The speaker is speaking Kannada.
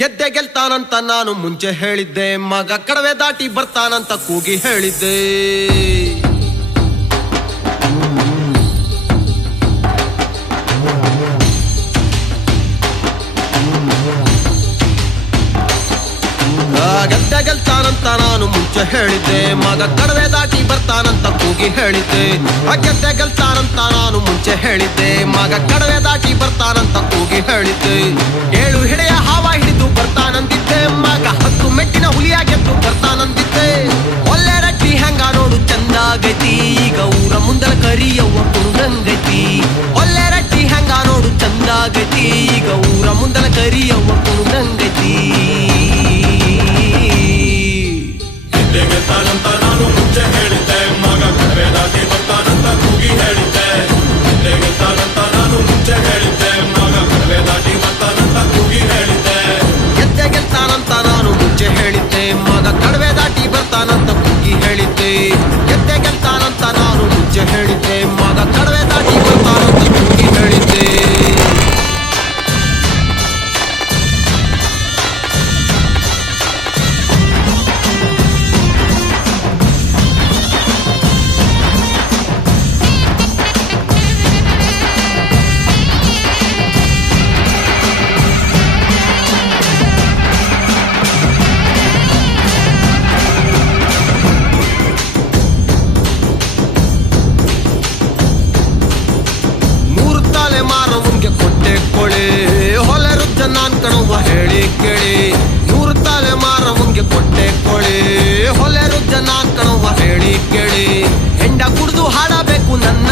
ಗೆದ್ದೆ ಗೆಲ್ತಾನಂತ ನಾನು ಮುಂಚೆ ಹೇಳಿದ್ದೆ, ಮಗ ಕಡವೆ ದಾಟಿ ಬರ್ತಾನಂತ ಕೂಗಿ ಹೇಳಿದ್ದೆ. ಗೆದ್ದೆ ಗೆಲ್ತಾನಂತ ನಾನು ಮುಂಚೆ ಹೇಳಿದ್ದೆ, ಮಗ ಕಡವೆ ದಾಟಿ ಬರ್ತಾನಂತ ಕೂಗಿ ಹೇಳಿದ್ದೆ. ಗೆದ್ದೆ ಗೆಲ್ತಾನಂತ ನಾನು ಮುಂಚೆ ಹೇಳಿದ್ದೆ, ಮಗ ಕಡವೆ ದಾಟಿ ಬರ್ತಾನಂತ ಕೂಗಿ ಹೇಳಿದ್ದೆ. 7 ಹಿಡೆಯ ಹಾವ ಹಿಡಿದು ಬರ್ತಾನಂದಿದ್ದೆ, ಮಗ 10 ಮೆಟ್ಟಿನ ಹುಲಿಯ ಗೆದ್ದು ಬರ್ತಾನಂದಿದ್ದೆ. ಒಳ್ಳೆ ರಟ್ಟಿ ಹೆಂಗ ನೋಡು ಚಂದಾಗೈತಿ, ಈಗ ಊರ ಮುಂದಲ ಕರಿಯವ್ವ ಕುಣದಂಗೈತಿ. ಒಳ್ಳೆ ರಟ್ಟಿ ಹೆಂಗ ನೋಡು ಚಂದಾಗೈತಿ, ಈಗ ಊರ ಮುಂದಲ ಕರಿಯವ್ವ ಕುಣದಂಗೈತಿ. ಗೆಲ್ತಾನಂತ ನಾನು ಮುಂಚೆ ಹೇಳಿದ್ದೆ, ಮಗ ಕಡವೆ ದಾಟಿ ಬರ್ತಾನಂತ ಕೂಗಿ ಹೇಳಿದ್ದೆ. ಗೆಲ್ತಾನಂತ ನಾನು ಮುಂಚೆ ಹೇಳಿದ್ದೆ, ಮಗ ಕಡವೆ ದಾಟಿ ಬರ್ತಾನಂತ ಕೂಗಿ ಹೇಳಿದ್ದೆ. ಗೆದ್ದೆ ಗೆಲ್ತಾನಂತ ನಾನು ಮುಂಚೆ ಹೇಳಿದ್ದೆ, ಮಗ ಕಡವೆ ದಾಟಿ ಬರ್ತಾನಂತ ಕೂಗಿ ಹೇಳಿದ್ದೆ. ಗೆದ್ದೆ ಗೆಲ್ತಾನಂತ ನಾನು ಮುಂಚೆ ಹೇಳಿದ್ದೆ, ಮಗ ಕಡವೆ ದಾಟಿ ಬರ್ತಾನಂತ ಕೂಗಿ ಹೇಳಿದ್ದೆ. ಮಾರವಂಗೆ ಕೊಟ್ಟೆ ಕೊಳೆ ಹೊಲೆ ರುಜ್ಜ ನಾನ್ ಕಣವ್ವ ಹೇಳಿ ಕೇಳಿ. 100 ತಲೆ ಮಾರವಂಗೆ ಕೊಟ್ಟೆ ಕೊಳೆ ಹೊಲೆ ರುಜ್ಜ ನಾನ್ ಕಣವ್ವ ಹೇಳಿ ಕೇಳಿ. ಹೆಂಡ ಕುಡ್ದು ಹಾಡಬೇಕು ನನ್ನ